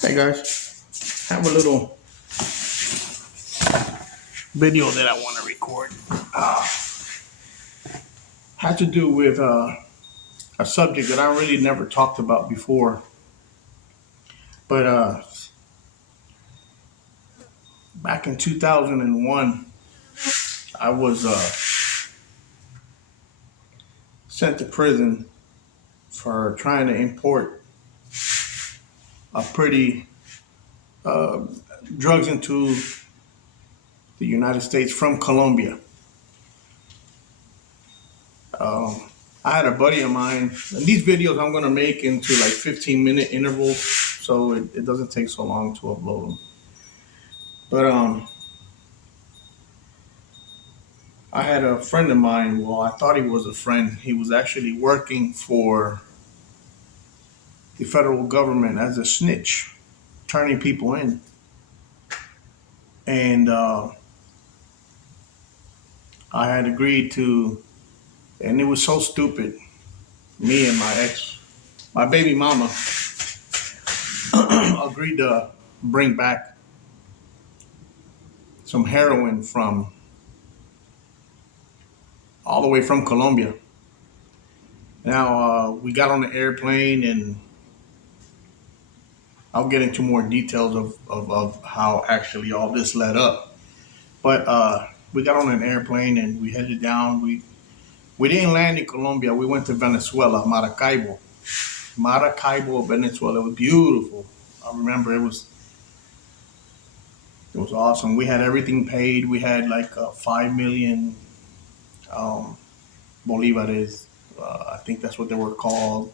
Hey guys, I have a little video that I want to record. Had to do with a subject that I really never talked about before. But back in 2001, I was sent to prison for trying to import a pretty uh, drugs into the United States from Colombia. Um, I had a buddy of mine, and these videos I'm going to make into like 15-minute intervals, so it doesn't take so long to upload them. But I had a friend of mine. Well, I thought he was a friend. He was actually working for the federal government as a snitch, turning people in. And I had agreed to, and it was so stupid. Me and my baby mama, agreed to bring back some heroin from all the way from Colombia. Now we got on the airplane, and I'll get into more details of how actually all this led up. But we got on an airplane and we headed down. We didn't land in Colombia. We went to Venezuela, Maracaibo. Maracaibo, Venezuela. It was beautiful. I remember it was awesome. We had everything paid. We had like 5 million um, bolivares. I think that's what they were called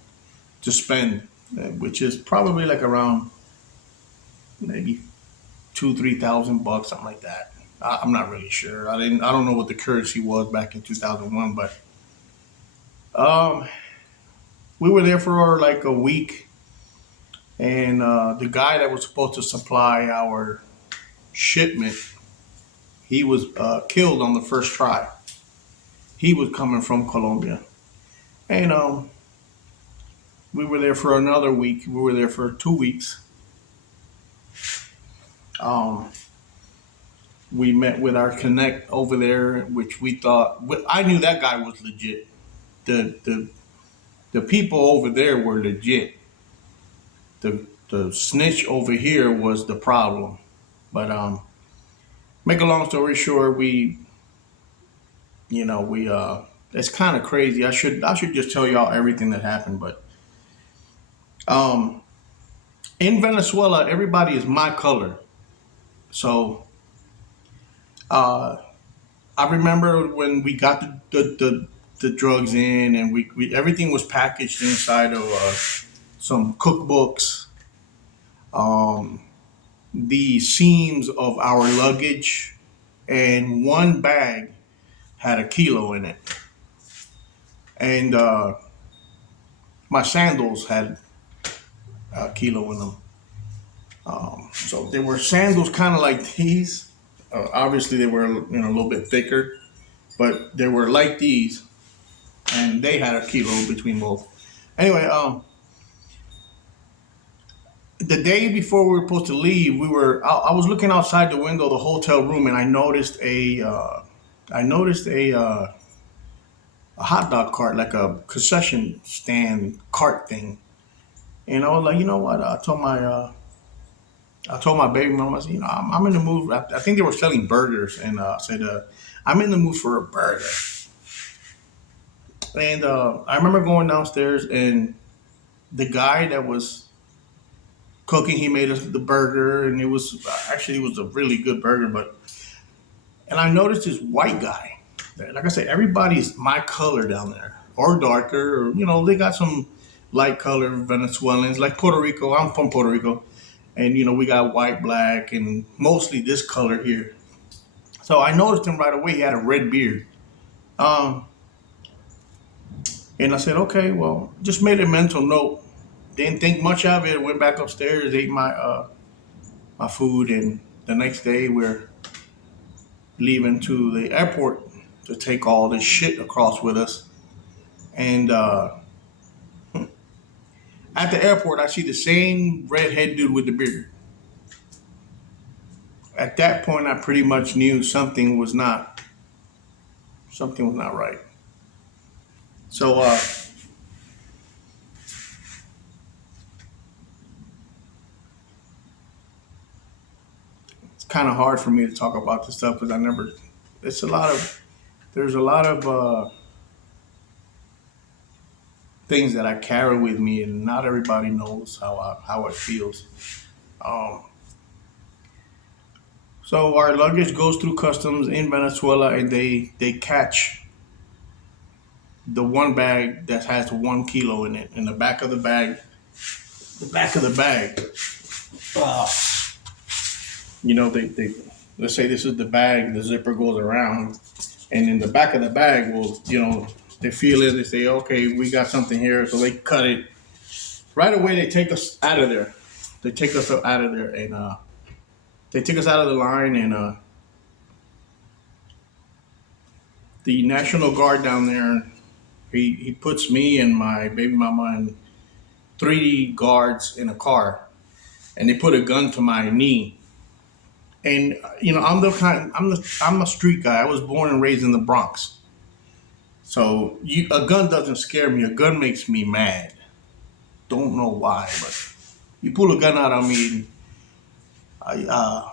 to spend, which is probably like around maybe 2,000-3,000 bucks, something like that. I'm not really sure. I don't know what the currency was back in 2001, but um, we were there for like a week, and the guy that was supposed to supply our shipment, he was killed on the first try. He was coming from Colombia, and we were there for another week. We were there for 2 weeks. Um, we met with our connect over there, which we thought I knew that guy was legit. The people over there were legit. The snitch over here was the problem. But make a long story short, we it's kind of crazy. I should just tell y'all everything that happened. But um, in Venezuela, everybody is my color. So uh, I remember when we got the drugs in, and we everything was packaged inside of some cookbooks. Um, the seams of our luggage, and one bag had a kilo in it, and my sandals had a kilo in them. So they were sandals, kind of like these. Obviously, they were a little bit thicker, but they were like these, and they had a kilo between both. Anyway, the day before we were supposed to leave, I was looking outside the window of the hotel room, and I noticed a hot dog cart, like a concession stand cart thing. And I was like, you know what? I told my baby mama, I said, I'm in the mood. I think they were selling burgers, and I said, I'm in the mood for a burger. And I remember going downstairs, and the guy that was cooking, he made us the burger, and it was a really good burger. And I noticed this white guy. Like I said, everybody's my color down there, or darker, or they got some light color Venezuelans, like Puerto Rico. I'm from Puerto Rico, and we got white, black, and mostly this color here. So I noticed him right away. He had a red beard, um, and I said, okay, well, just made a mental note. Didn't think much of it. Went back upstairs, ate my food, and the next day we're leaving to the airport to take all this shit across with us. And At the airport, I see the same redhead dude with the beard. At that point, I pretty much knew something was not right. So it's kind of hard for me to talk about this stuff because I never. It's a lot of there's a lot of things that I carry with me, and not everybody knows how it feels. Um, so our luggage goes through customs in Venezuela, and they catch the one bag that has 1 kilo in it. In the back of the bag, uh, they let's say this is the bag. The zipper goes around, and in the back of the bag, will they feel it. They say, okay, we got something here, so they cut it right away. They take us out of there. They take us out of there, and they take us out of the line, and the National Guard down there, he puts me and my baby mama and three guards in a car, and they put a gun to my knee. And I'm a street guy. I was born and raised in the Bronx, so a gun doesn't scare me. A gun makes me mad. Don't know why, but you pull a gun out on me, I,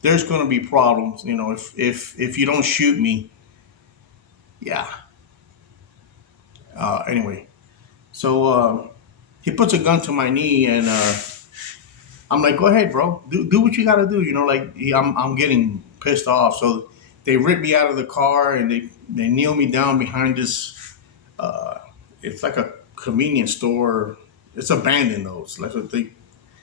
there's gonna be problems. If you don't shoot me, yeah. Anyway, so he puts a gun to my knee, and I'm like, go ahead, bro, do what you gotta do. I'm getting pissed off. So they rip me out of the car, and they kneel me down behind this. Uh, it's like a convenience store. It's abandoned though. It's like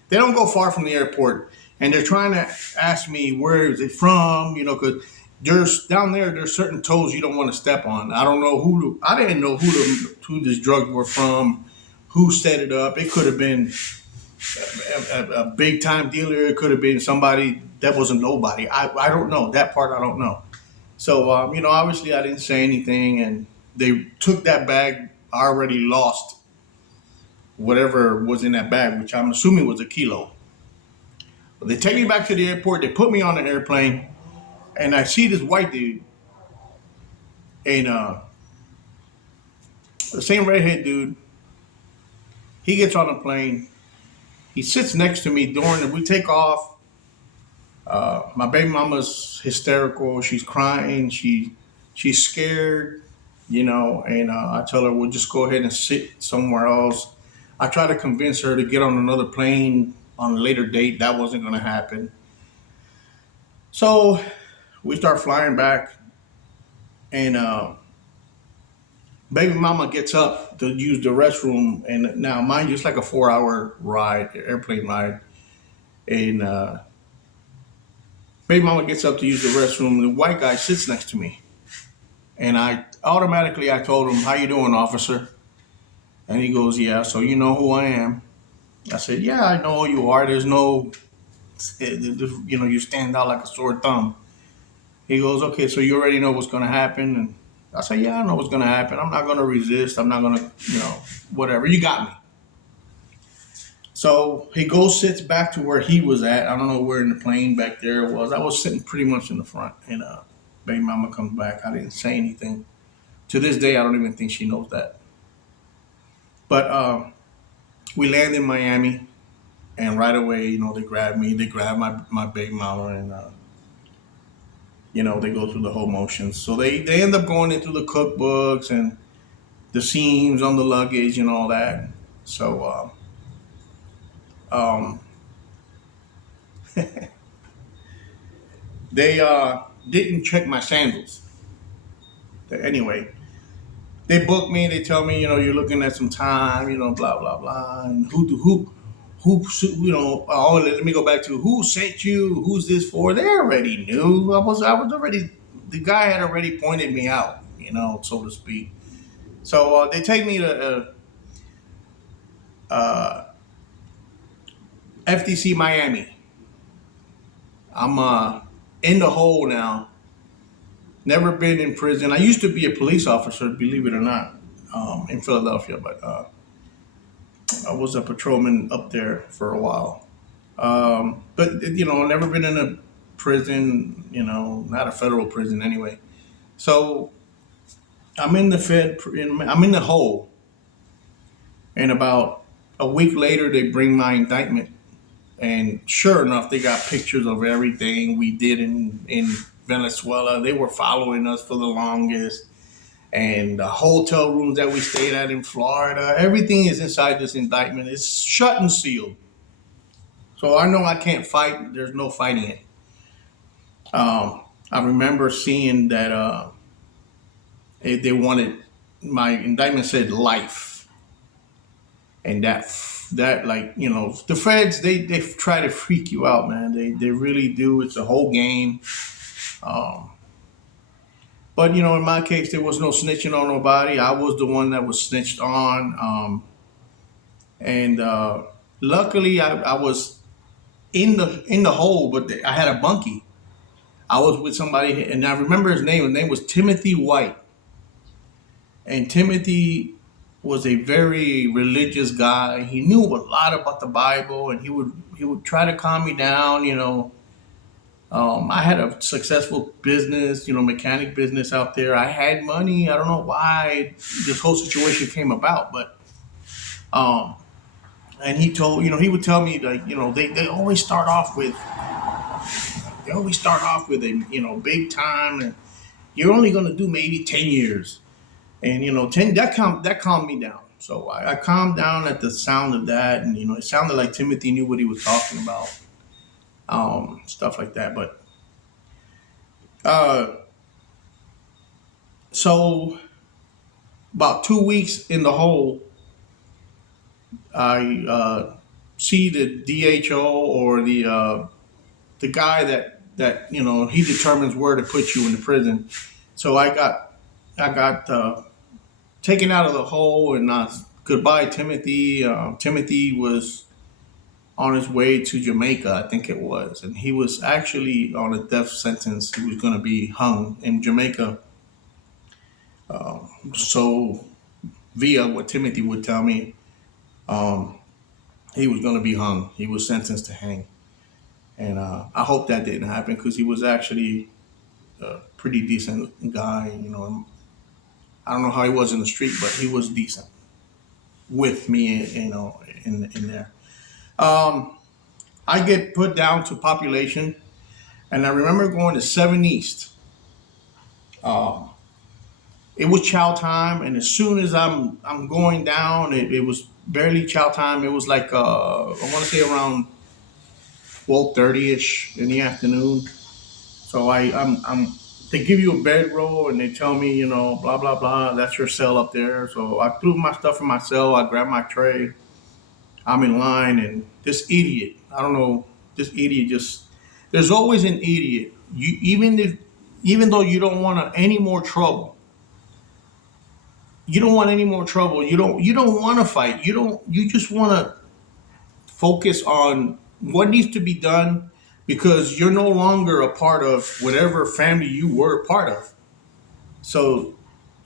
they don't go far from the airport, and they're trying to ask me where is it from. Because there's down there. There's certain toes you don't want to step on. I don't know I didn't know who these drugs were from, who set it up. It could have been a big time dealer. It could have been somebody that wasn't nobody. I don't know that part. I don't know. So obviously I didn't say anything, and they took that bag. I already lost whatever was in that bag, which I'm assuming was 1 kilo. But they take me back to the airport. They put me on the airplane, and I see this white dude, and the same redhead dude. He gets on the plane. He sits next to me during we take off. My baby mama's hysterical. She's crying. She's scared, and I tell her we'll just go ahead and sit somewhere else. I try to convince her to get on another plane on a later date. That wasn't going to happen. So we start flying back, and baby mama gets up to use the restroom. And now, mind you, it's like a 4 hour ride, airplane ride. And baby mama gets up to use the restroom. And the white guy sits next to me. And I told him, how you doing, officer? And he goes, yeah, so you know who I am. I said, yeah, I know who you are. There's no, you stand out like a sore thumb. He goes, okay, so you already know what's going to happen. And I said, yeah, I know what's going to happen. I'm not going to resist. I'm not going to, whatever. You got me. So he goes, sits back to where he was at. I don't know where in the plane back there it was. I was sitting pretty much in the front. And baby mama comes back. I didn't say anything. To this day, I don't even think she knows that. But we land in Miami, and right away, they grab me. They grab my baby mama, and they go through the whole motions. So they end up going into the cookbooks and the seams on the luggage and all that. So um, they didn't check my sandals. Anyway, they book me. They tell me, you're looking at some time, blah blah blah. And oh, let me go back to who sent you. Who's this for? They already knew. I was already. The guy had already pointed me out, so to speak. So they take me to FTC Miami. I'm in the hole now. Never been in prison. I used to be a police officer, believe it or not, in Philadelphia. But I was a patrolman up there for a while. But never been in a prison. Not a federal prison anyway. So I'm in the I'm in the hole, and about a week later, they bring my indictment, and sure enough, they got pictures of everything we did in Venezuela. They were following us for the longest, and the hotel rooms that we stayed at in Florida. Everything is inside this indictment. It's shut and sealed. So I know I can't fight. There's no fighting it. I remember seeing that they wanted my indictment said life, and that like the feds they try to freak you out, man. They really do. It's a whole game. Um, but in my case, there was no snitching on nobody. I was the one that was snitched on, and luckily I was in the hole, but I had a bunkie. I was with somebody, and I remember his name. His name was Timothy White, and Timothy was a very religious guy. He knew a lot about the Bible, and he would try to calm me down. I had a successful business, mechanic business out there. I had money. I don't know why this whole situation came about, but um, and he would tell me like, they always start off with a big time, and you're only going to do maybe 10 years. And 10 that calmed me down. So I calmed down at the sound of that, and it sounded like Timothy knew what he was talking about, stuff like that. But uh, so about 2 weeks in the hole, I see the DHO, or the guy that he determines where to put you in the prison. So I got taken out of the hole, and goodbye, Timothy. Timothy was on his way to Jamaica, I think it was, and he was actually on a death sentence. He was going to be hung in Jamaica. So, via what Timothy would tell me, um, he was going to be hung. He was sentenced to hang, and I hope that didn't happen because he was actually a pretty decent guy. I don't know how he was in the street, but he was decent with me. In there. Um, I get put down to population, and I remember going to 7 East. Um, it was chow time, and as soon as I'm going down, it was barely chow time. It was like I want to say around 12:30 ish in the afternoon. So I'm they give you a bedroll, and they tell me blah blah blah. That's your cell up there. So I threw my stuff in my cell. I grabbed my tray. I'm in line, and this idiot, I don't know, this idiot just, there's always an idiot. Even though you don't want any more trouble. You don't want to fight. You just want to focus on what needs to be done because you're no longer a part of whatever family you were a part of. So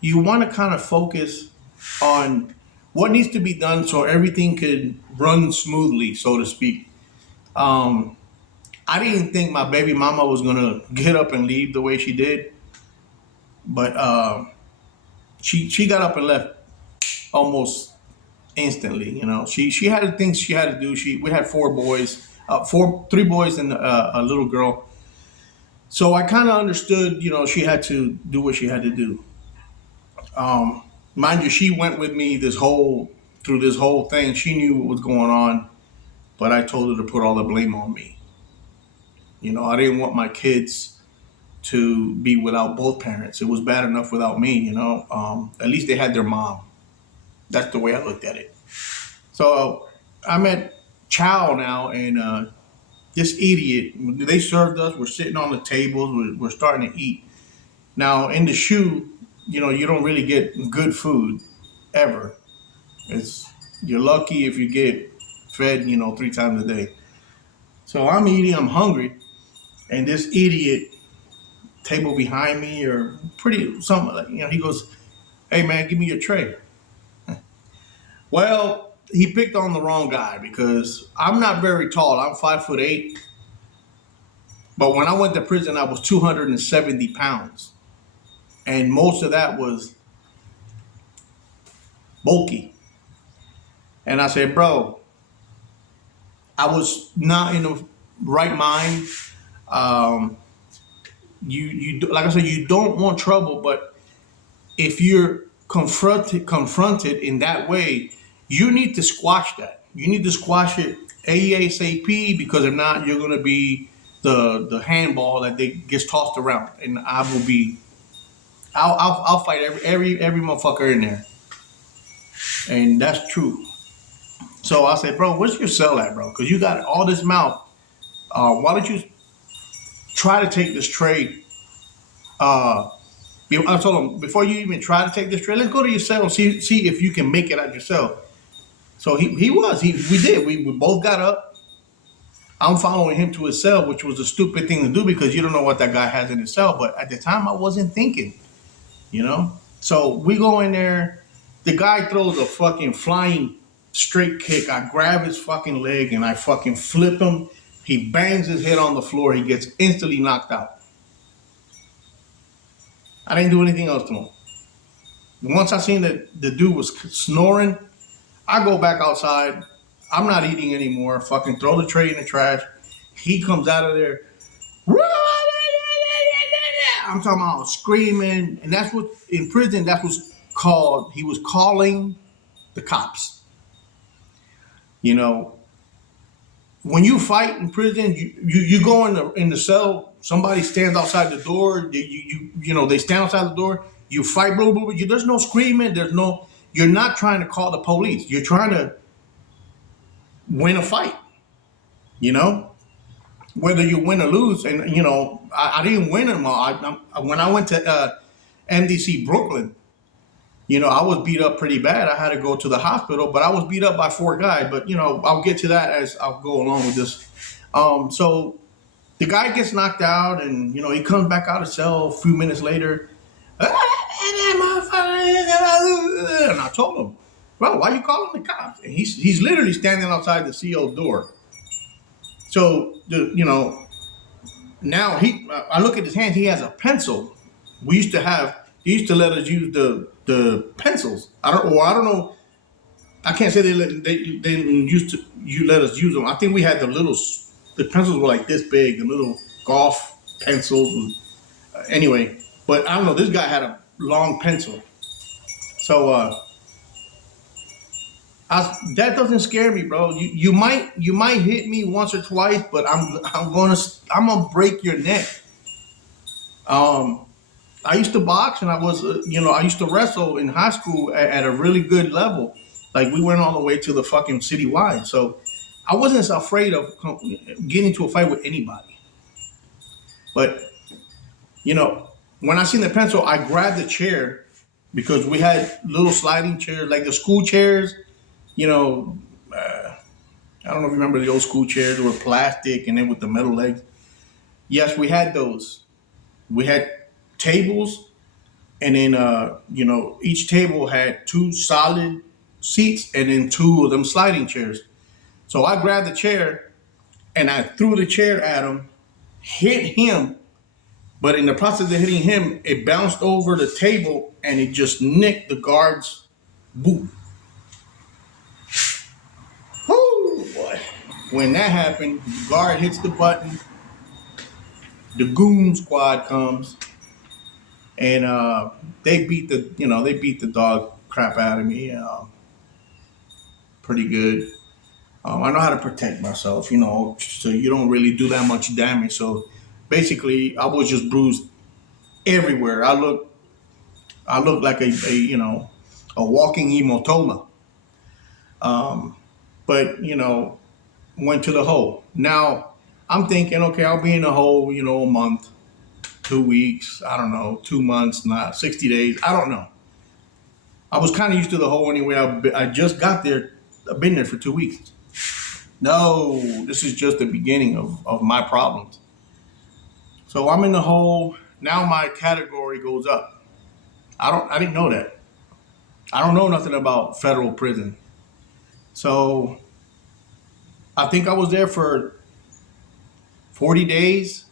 you want to kind of focus on what needs to be done so everything could run smoothly, so to speak. Um, I didn't think my baby mama was gonna get up and leave the way she did, but she got up and left almost instantly. She had the things she had to do. We had 4 boys, 3 boys and a little girl. So I kind of understood. She had to do what she had to do. Mind you, she went with me through this whole thing. She knew what was going on, but I told her to put all the blame on me. I didn't want my kids to be without both parents. It was bad enough without me. At least they had their mom. That's the way I looked at it. So I'm at Chow now, and this idiot. They served us. We're sitting on the tables. We're starting to eat. Now in the shoe, you don't really get good food ever. It's You're lucky if you get fed, 3 times a day. So I'm eating. I'm hungry, and this idiot table behind me or pretty something like he goes, "Hey man, give me your tray." Well, he picked on the wrong guy because I'm not very tall. I'm 5'8", but when I went to prison, I was 270 pounds, and most of that was bulky. And I said, bro, I was not in the right mind. Um, you like I said, you don't want trouble, but if you're confronted in that way, you need to squash that. You need to squash it ASAP, because if not, you're gonna be the handball that they gets tossed around, and I will be. I'll fight every motherfucker in there, and that's true. So I said, bro, where's your cell at, bro? Because you got all this mouth. Why don't you try to take this trade? Uh, I told him, before you even try to take this trade, let's go to your cell and see if you can make it out yourself. So we did. We both got up. I'm following him to his cell, which was a stupid thing to do because you don't know what that guy has in his cell. But at the time, I wasn't thinking, you know? So we go in there. The guy throws a fucking flying straight kick. I grab his fucking leg and I fucking flip him. He bangs his head on the floor. He gets instantly knocked out. I didn't do anything else to him. Once I seen that the dude was snoring, I go back outside. I'm not eating anymore. Fucking throw the tray in the trash. He comes out of there. I'm talking about screaming. And that's what, in prison, that was called, he was calling the cops. You know, when you fight in prison, you go in the cell, somebody stands outside the door, you know, they stand outside the door, you fight, blah, blah, blah. There's no screaming, you're not trying to call the police. You're trying to win a fight, you know, whether you win or lose. And, you know, I didn't win them all. When I went to MDC Brooklyn, you know, I was beat up pretty bad. I had to go to the hospital, but I was beat up by 4 guys. But, you know, I'll get to that as I'll go along with this. So the guy gets knocked out and, you know, he comes back out of cell a few minutes later. And I told him, bro, why are you calling the cops? And he's literally standing outside the CO door. So, you know, now I look at his hand, he has a pencil. He used to let us use the pencils. I don't know. I can't say they used to you let us use them. I think we had the pencils were like this big, the little golf pencils. Anyway, but I don't know. This guy had a long pencil, so that doesn't scare me, bro. You might hit me once or twice, but I'm gonna break your neck. I used to box, and I was, I used to wrestle in high school at a really good level. Like we went all the way to the fucking citywide. So I wasn't afraid of getting into a fight with anybody. But, you know, when I seen the pencil, I grabbed the chair because we had little sliding chairs, like the school chairs, you know, I don't know if you remember the old school chairs. They were plastic and then with the metal legs. Yes, we had those. We had tables, and then each table had 2 solid seats and then 2 of them sliding chairs. So I grabbed the chair and I threw the chair at him, hit him, but in the process of hitting him, it bounced over the table and it just nicked the guard's boot. Whoo, boy. When that happened, the guard hits the button, the goon squad comes, and they beat the dog crap out of me, pretty good. I know how to protect myself, so you don't really do that much damage. So basically, I was just bruised everywhere. I look like a walking hematoma. But went to the hole. Now I'm thinking, okay, I'll be in the hole, a month, 2 weeks, I don't know, 2 months, not 60 days, I don't know. I was kind of used to the hole anyway. I just got there. I've been there for 2 weeks. No, this is just the beginning of my problems. So I'm in the hole. Now my category goes up. I didn't know that. I don't know nothing about federal prison. So I think I was there for 40 days,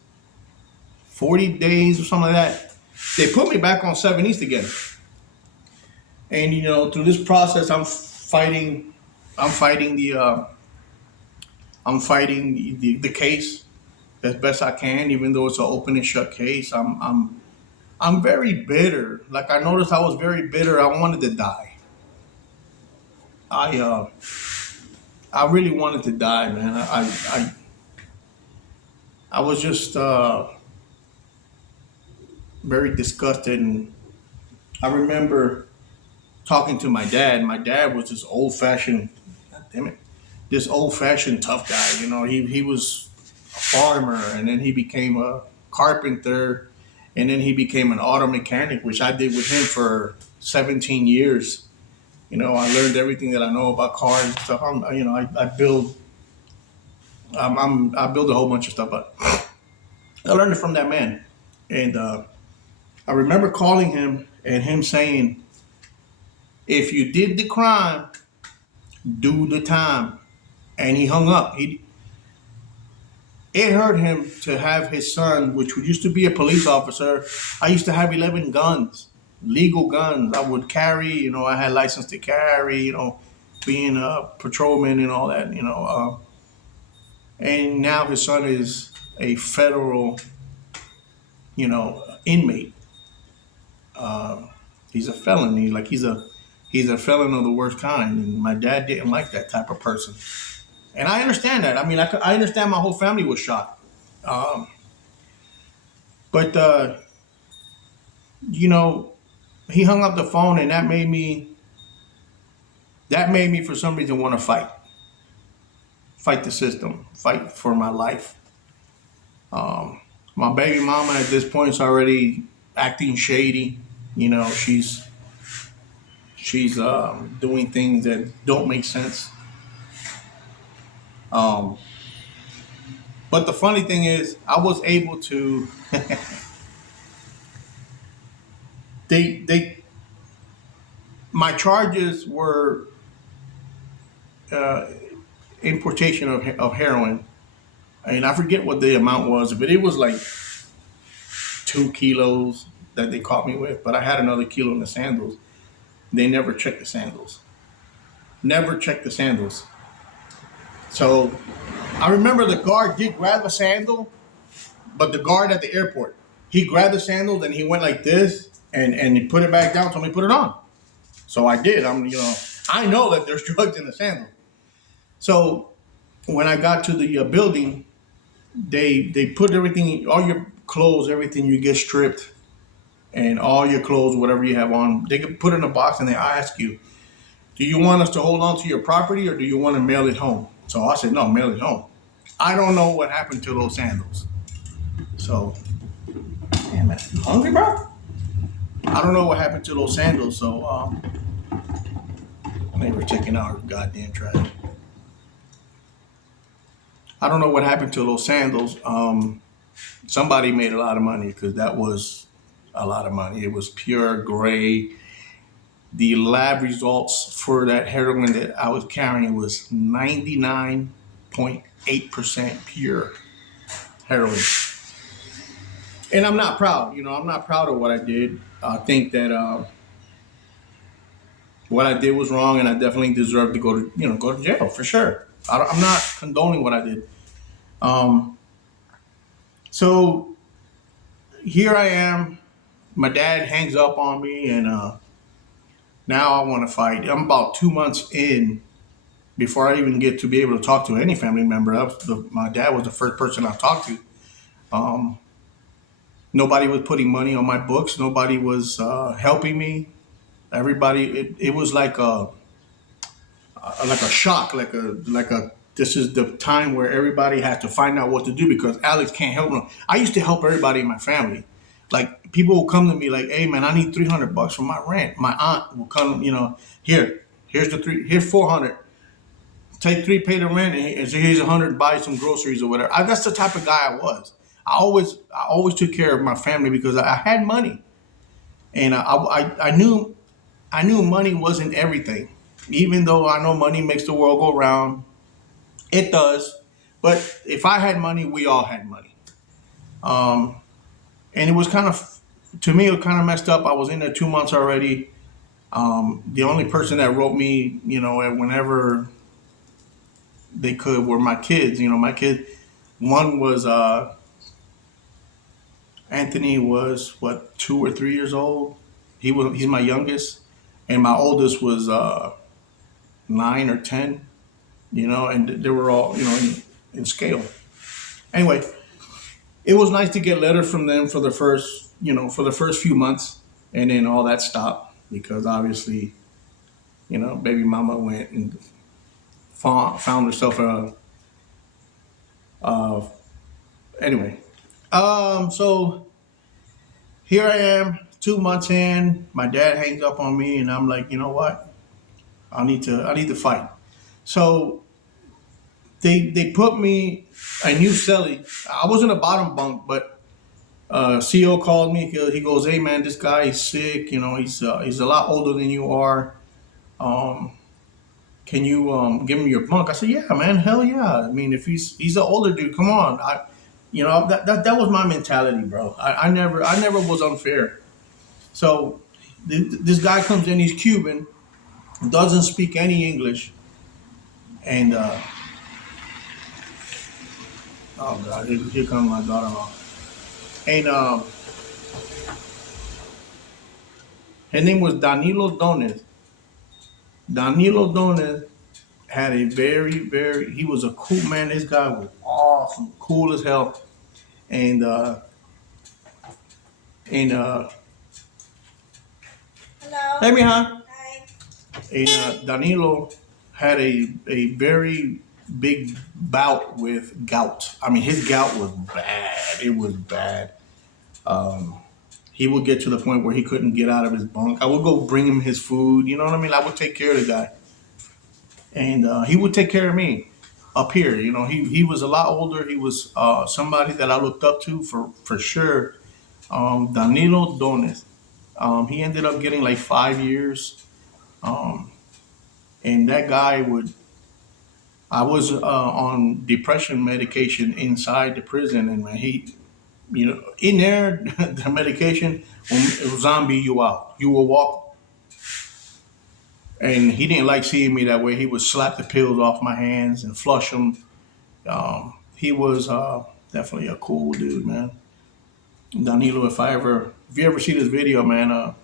40 days or something like that. They put me back on 7 East again. And through this process, I'm fighting the case as best I can, even though it's an open and shut case. I'm very bitter. Like I noticed, I was very bitter. I wanted to die. I uh, I really wanted to die, man. I was just very disgusted, and I remember talking to my dad. My dad was this old fashioned, God damn it, this old fashioned tough guy. He was a farmer, and then he became a carpenter, and then he became an auto mechanic, which I did with him for 17 years. I learned everything that I know about cars and stuff. I build, I build a whole bunch of stuff, but I learned it from that man. And I remember calling him and him saying, "If you did the crime, do the time." And he hung up. It hurt him to have his son, which used to be a police officer. I used to have 11 guns, legal guns. I would carry. I had license to carry. Being a patrolman and all that. And now his son is a federal, inmate. He's a felon. He's a felon of the worst kind. And my dad didn't like that type of person. And I understand that. I mean, I understand my whole family was shot. Um, but you know, he hung up the phone, and that made me for some reason want to fight the system, fight for my life. Um, my baby mama at this point is already acting shady. She's doing things that don't make sense. Um, but the funny thing is, I was able to. They my charges were uh, importation of heroin. And I forget what the amount was, but it was like 2 kilos that they caught me with. But I had another kilo in the sandals. They never checked the sandals. Never checked the sandals. So I remember the guard did grab a sandal, but the guard at the airport, he grabbed the sandals and he went like this and he put it back down, told me to put it on. So I did. I know that there's drugs in the sandal. So when I got to the building, they put everything, all your clothes, everything, you get stripped, and all your clothes, whatever you have on, they can put in a box, and they ask you, do you want us to hold on to your property, or do you want to mail it home? So I said, no, mail it home. I don't know what happened to those sandals. So, damn it, you hungry, bro? I don't know what happened to those sandals. So they were taking our goddamn trash. I don't know what happened to those sandals. Somebody made a lot of money because that was a lot of money. It was pure gray. The lab results for that heroin that I was carrying was 99.8% pure heroin. And I'm not proud. I'm not proud of what I did. I think that what I did was wrong, and I definitely deserve to go to jail for sure. I'm not condoning what I did. Um, so here I am. My dad hangs up on me, and now I want to fight. I'm about 2 months in before I even get to be able to talk to any family member. My dad was the first person I talked to. Um, Nobody was putting money on my books. Nobody was helping me. Everybody, it was like a shock, like a. This is the time where everybody had to find out what to do because Alex can't help them. I used to help everybody in my family. Like people will come to me like, "Hey man, I need $300 for my rent." My aunt will come, here's 400. Take three, pay the rent, and here's 100, buy some groceries or whatever. That's the type of guy I was. I always took care of my family because I had money, and I knew money wasn't everything. Even though I know money makes the world go round, it does. But if I had money, we all had money. Um, and it was kind of, to me, it was kind of messed up. I was in there 2 months already. The only person that wrote me, whenever they could were my kids. My kid, one was Anthony was what 2 or 3 years old. He's my youngest, and my oldest was 9 or 10. And they were all in scale. Anyway, it was nice to get letters from them for the first few months, and then all that stopped because obviously, baby mama went and found herself a anyway. So here I am, 2 months in. My dad hangs up on me, and I'm like, you know what? I need to fight. So they put me. I knew Selly. I was in the bottom bunk, but CO called me. He goes, "Hey man, this guy is sick. He's a lot older than you are. Um, can you give him your bunk?" I said, "Yeah, man, hell yeah. I mean, if he's an older dude, come on. That was my mentality, bro. I never was unfair. So this guy comes in. He's Cuban, doesn't speak any English, and oh god, here comes my daughter-in-law. And his name was Danilo Dones. Danilo Dones had a he was a cool man. This guy was awesome, cool as hell. And and Hello. Hey, Mihan. Hi. And Danilo had a very big bout with gout. I mean, his gout was bad. It was bad. Um, he would get to the point where he couldn't get out of his bunk. I would go bring him his food. You know what I mean? I would take care of the guy, and he would take care of me up here. He was a lot older. He was somebody that I looked up to for sure. Danilo Dones. He ended up getting like 5 years. Um, and that guy would. I was on depression medication inside the prison, and man, in there, the medication will zombie you out. You will walk, and he didn't like seeing me that way. He would slap the pills off my hands and flush them. He was definitely a cool dude, man. Danilo, if you ever see this video, man,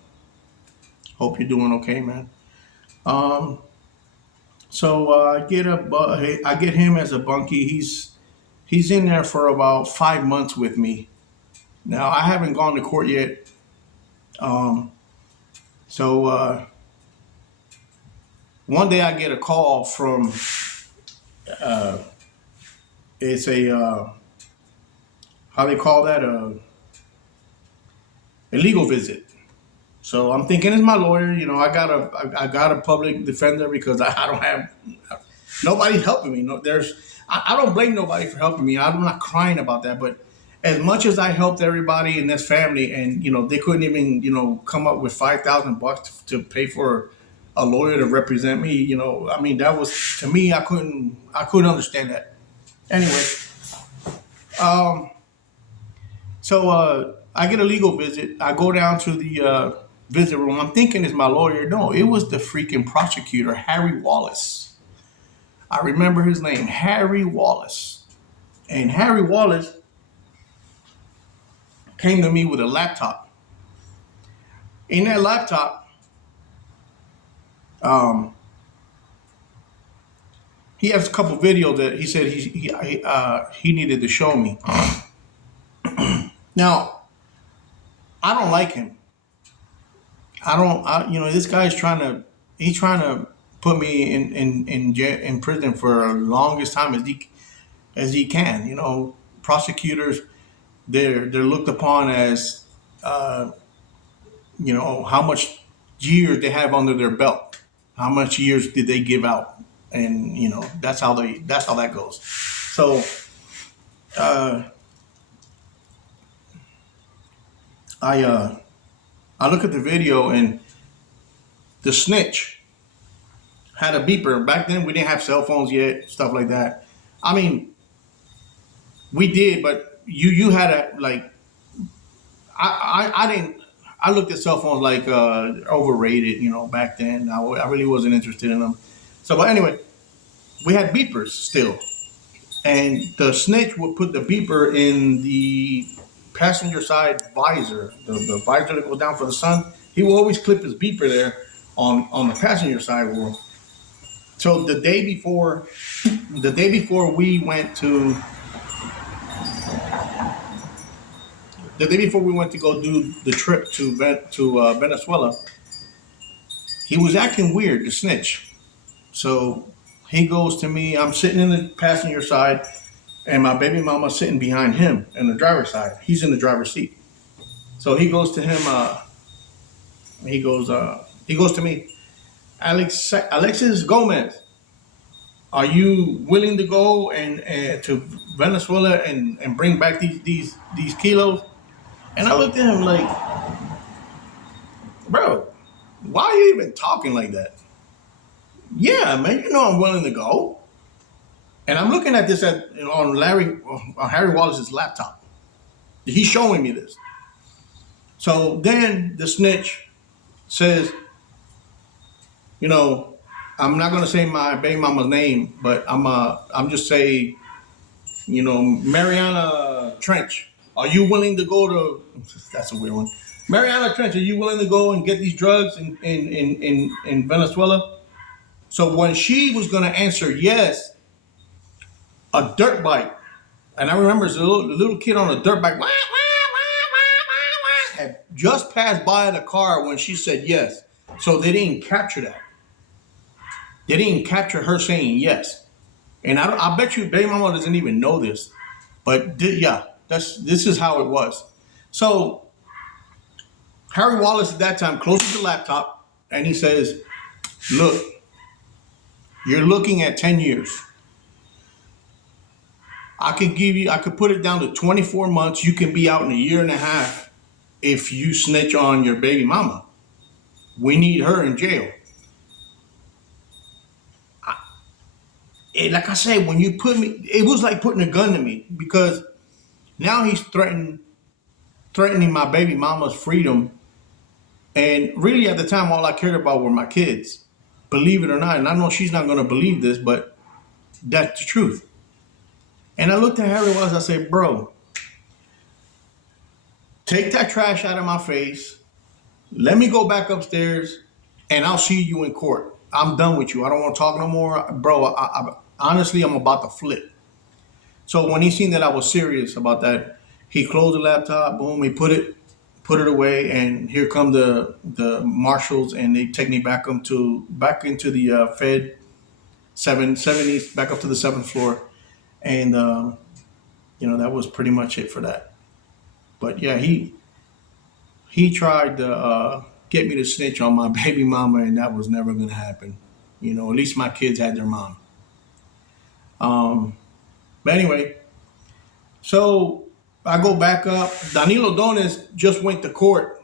hope you're doing okay, man. Um, so I get him as a bunkie. He's in there for about 5 months with me. Now I haven't gone to court yet. Um, so one day I get a call from uh, it's a how they call that a legal visit. So I'm thinking it's my lawyer. I got a public defender because I don't have nobody's helping me. No, I don't blame nobody for helping me. I'm not crying about that, but as much as I helped everybody in this family, and they couldn't even come up with $5,000 to pay for a lawyer to represent me. I mean that was to me I couldn't understand that. Anyway, um, so I get a legal visit. I go down to the visit room. I'm thinking it's my lawyer. No, it was the freaking prosecutor, Harry Wallace. I remember his name, Harry Wallace. And Harry Wallace came to me with a laptop. In that laptop, um, he has a couple videos that he said he needed to show me. Now, I don't like him. I don't. This guy's he's trying to put me in prison for the longest time as he can. Prosecutors they're looked upon as how much years they have under their belt, how much years did they give out, and that's how that goes. So uh, I I look at the video, and the snitch had a beeper. Back then, we didn't have cell phones yet, stuff like that. I mean, we did, but you had a like. I didn't. I looked at cell phones like overrated, back then. I really wasn't interested in them. So, but anyway, we had beepers still, and the snitch would put the beeper in the passenger side visor, the visor that goes down for the sun. He will always clip his beeper there on the passenger side wall. So the day before we went to the day before we went to go do the trip to Venezuela, he was acting weird, the snitch. So he goes to me. I'm sitting in the passenger side, and my baby mama sitting behind him in the driver's side. He's in the driver's seat. So he goes to him. He goes to me. Alexis Gomez, are you willing to go and to Venezuela and bring back these kilos? And I looked at him like, bro, why are you even talking like that? Yeah, man, I'm willing to go. And I'm looking at this on Harry Wallace's laptop. He's showing me this. So then the snitch says, I'm not gonna say my baby mama's name, but I'm just say, Mariana Trench. Are you willing to go to? That's a weird one. Mariana Trench, are you willing to go and get these drugs in Venezuela? So when she was gonna answer yes, a dirt bike, and I remember as a little kid on a dirt bike, had just passed by the car when she said yes. So they didn't capture that. They didn't capture her saying yes. And I bet you baby mama doesn't even know this. But yeah, this is how it was. So Harry Wallace at that time closes the laptop and he says, look, you're looking at 10 years. I could put it down to 24 months. You can be out in a year and a half if you snitch on your baby mama. We need her in jail. Like I said, when you put me, it was like putting a gun to me because now he's threatening my baby mama's freedom. And really at the time, all I cared about were my kids, believe it or not. And I know she's not going to believe this, but that's the truth. And I looked at Harry Wallace, I said, bro, take that trash out of my face. Let me go back upstairs and I'll see you in court. I'm done with you. I don't want to talk no more. Bro, honestly, I'm about to flip. So when he seen that I was serious about that, he closed the laptop, boom, he put it away, and here come the marshals, and they take me back into the Fed 770, back up to the 7th floor. And, that was pretty much it for that. But yeah, he tried to get me to snitch on my baby mama, and that was never going to happen. At least my kids had their mom. But anyway, so I go back up. Danilo Dones just went to court.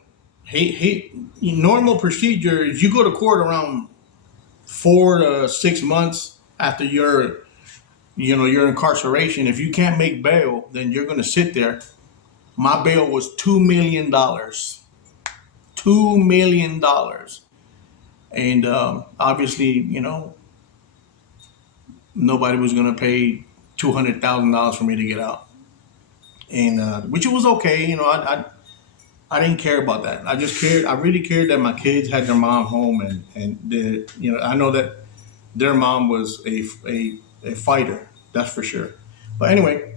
Normal procedure is you go to court around 4 to 6 months after your incarceration. If you can't make bail, then you're going to sit there. My bail was $2 million. $2 million. And obviously, nobody was going to pay $200,000 for me to get out. And which it was okay. I didn't care about that. I really cared that my kids had their mom home, and I know that their mom was a fighter. That's for sure. But anyway,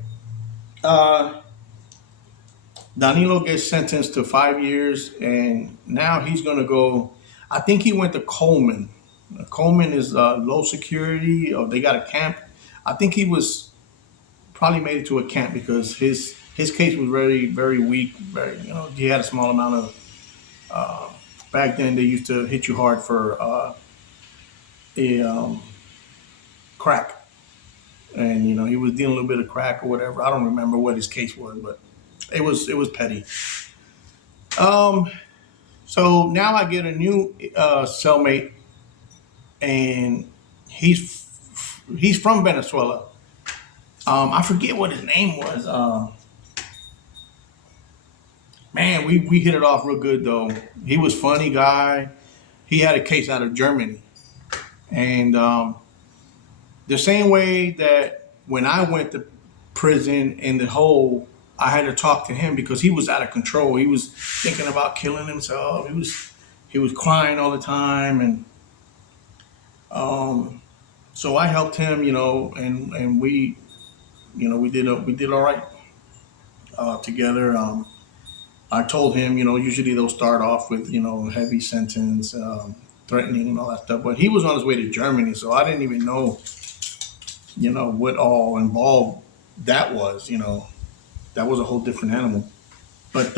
Danilo gets sentenced to 5 years, and now he's going to go. I think he went to Coleman. Coleman is low security, or they got a camp. I think he was probably made it to a camp because his case was very, very weak. He had a small amount of. Back then, they used to hit you hard for crack, and he was dealing a little bit of crack or whatever. I don't remember what his case was, but it was petty. So now I get a new cellmate, and he's from Venezuela. I forget what his name was. Man, we hit it off real good though. He was funny guy. He had a case out of Germany, and the same way that when I went to prison in the hole, I had to talk to him because he was out of control. He was thinking about killing himself. He was crying all the time, and um, so I helped him, and we did all right together. I told him, usually they'll start off with heavy sentence, threatening and all that stuff, but he was on his way to Germany, so I didn't even know what all involved that was. That was a whole different animal. But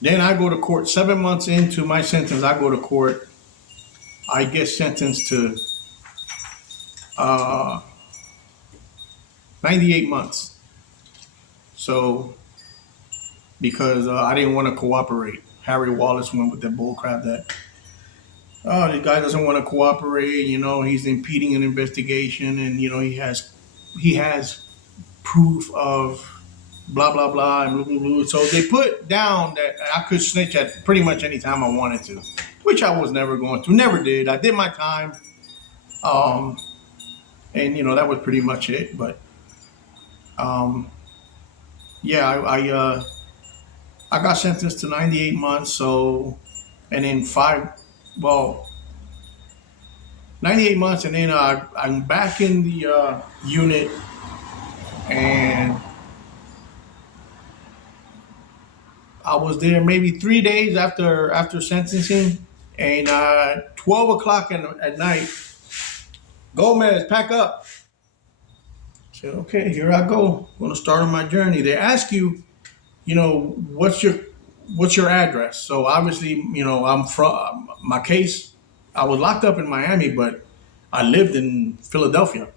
then I go to court 7 months into my sentence. I go to court. I get sentenced to uh, 98 months. So because I didn't want to cooperate, Harry Wallace went with that bullcrap that the guy doesn't want to cooperate. He's impeding an investigation, and he has proof of blah blah blah and blah blah blah. So they put down that I could snitch at pretty much any time I wanted to, which I was never going to. Never did. I did my time, um, and that was pretty much it. But um, yeah, I got sentenced to 98 months. So, and then well, 98 months, and then I'm back in the unit, and I was there maybe 3 days after sentencing, and 12 o'clock at night, Gomez, pack up. I said, okay, here I go. I'm gonna start on my journey. They ask you, what's your address? So obviously, I'm from my case. I was locked up in Miami, but I lived in Philadelphia.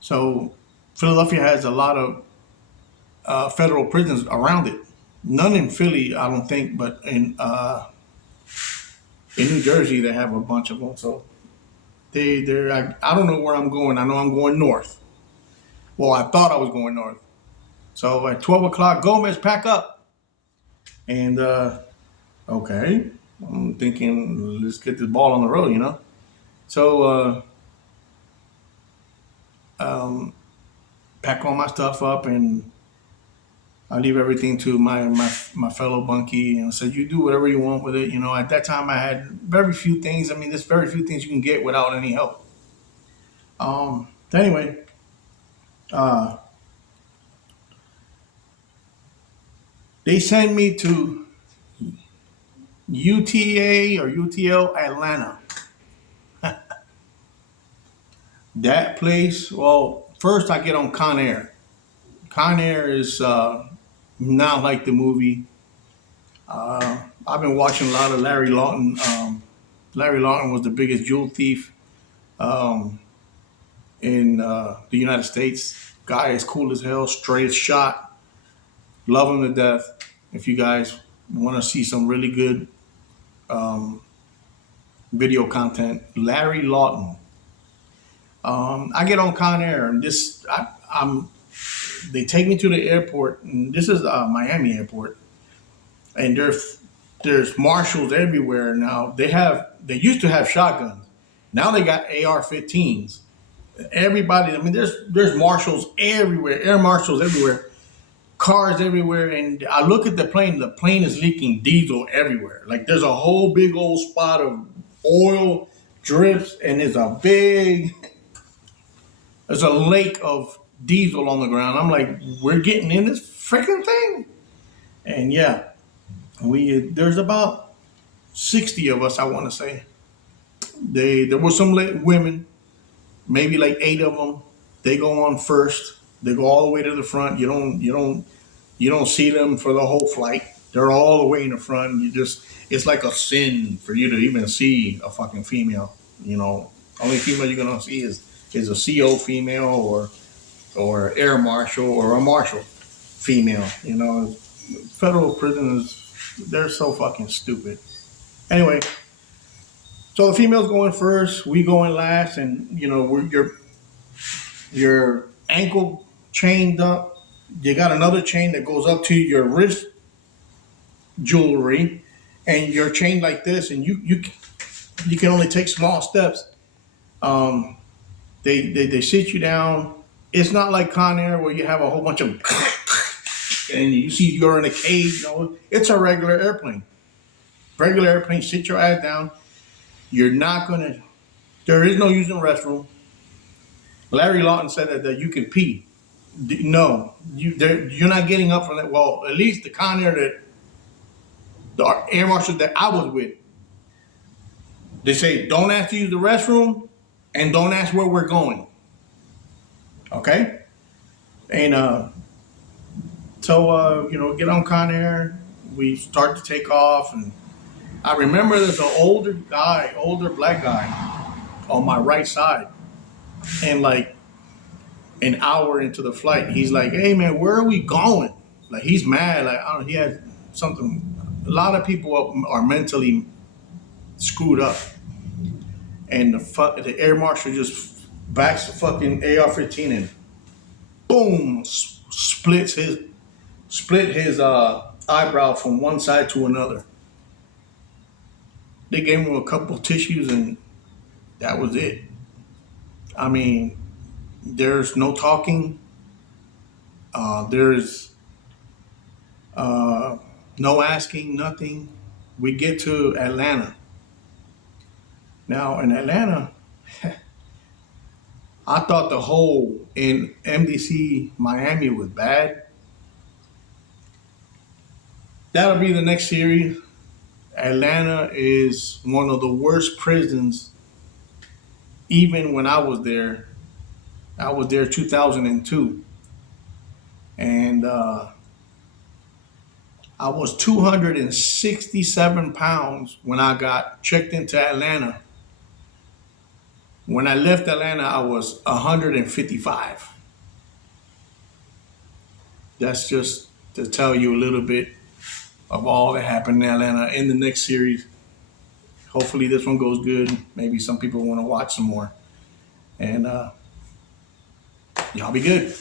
So Philadelphia has a lot of federal prisons around it. None in Philly, I don't think, but in New Jersey they have a bunch of them. So I don't know where I'm going. I know I'm going north. Well, I thought I was going north. So at 12 o'clock, Gomez, pack up. And okay, I'm thinking, let's get this ball on the road. So pack all my stuff up, and I leave everything to my fellow bunkie, and said, you do whatever you want with it. At that time I had very few things. I mean, there's very few things you can get without any help. Anyway, uh, they sent me to UTA or UTL Atlanta. That place, well, first I get on Con Air. Con Air is not like the movie. I've been watching a lot of Larry Lawton. Larry Lawton was the biggest jewel thief um, in the United States. Guy is cool as hell, straight as shot. Love him to death. If you guys want to see some really good um, video content, Larry Lawton. I get on Con Air, and I'm. They take me to the airport, and this is Miami Airport, and there's marshals everywhere now. They used to have shotguns. Now they got AR-15s. Everybody, I mean, there's marshals everywhere, air marshals everywhere, cars everywhere, and I look at the plane. The plane is leaking diesel everywhere. Like there's a whole big old spot of oil drips, and there's a lake of diesel on the ground. I'm like, we're getting in this freaking thing, and yeah, there's about 60 of us. I want to say there were some women, maybe like 8 of them. They go on first. They go all the way to the front. You don't see them for the whole flight. They're all the way in the front. It's like a sin for you to even see a fucking female. Only female you're gonna see is a CO female or air marshal or a marshal female. Federal prisoners, they're so fucking stupid. Anyway, So the females going first, we going last, and you know your ankle chained up. You got another chain that goes up to your wrist jewelry, and you're chained like this, and you can only take small steps. Um, they sit you down. It's not like Con Air where you have a whole bunch of and you see you're in a cage. You know, it's a regular airplane. Regular airplane. Sit your ass down. You're not gonna. There is no using the restroom. Larry Lawton said that you can pee. No, you're not getting up from that. Well, at least the Con Air that the air marshal that I was with, they say don't ask to use the restroom and don't ask where we're going. Okay, and you know, get on Con Air. We start to take off, and I remember there's an older black guy on my right side, and like an hour into the flight, he's like, "Hey man, where are we going?" Like he's mad. Like I don't. He has something. A lot of people are mentally screwed up, and the air marshal just backs the fucking AR-15 and boom, split his eyebrow from one side to another. They gave him a couple of tissues and that was it. I mean, there's no talking. There's no asking, nothing. We get to Atlanta. Now in Atlanta, I thought the whole in MDC Miami was bad. That'll be the next series. Atlanta is one of the worst prisons. Even when I was there 2002, and I was 267 pounds when I got checked into Atlanta. When I left Atlanta, I was 155. That's just to tell you a little bit of all that happened in Atlanta in the next series. Hopefully, this one goes good. Maybe some people want to watch some more. And y'all be good.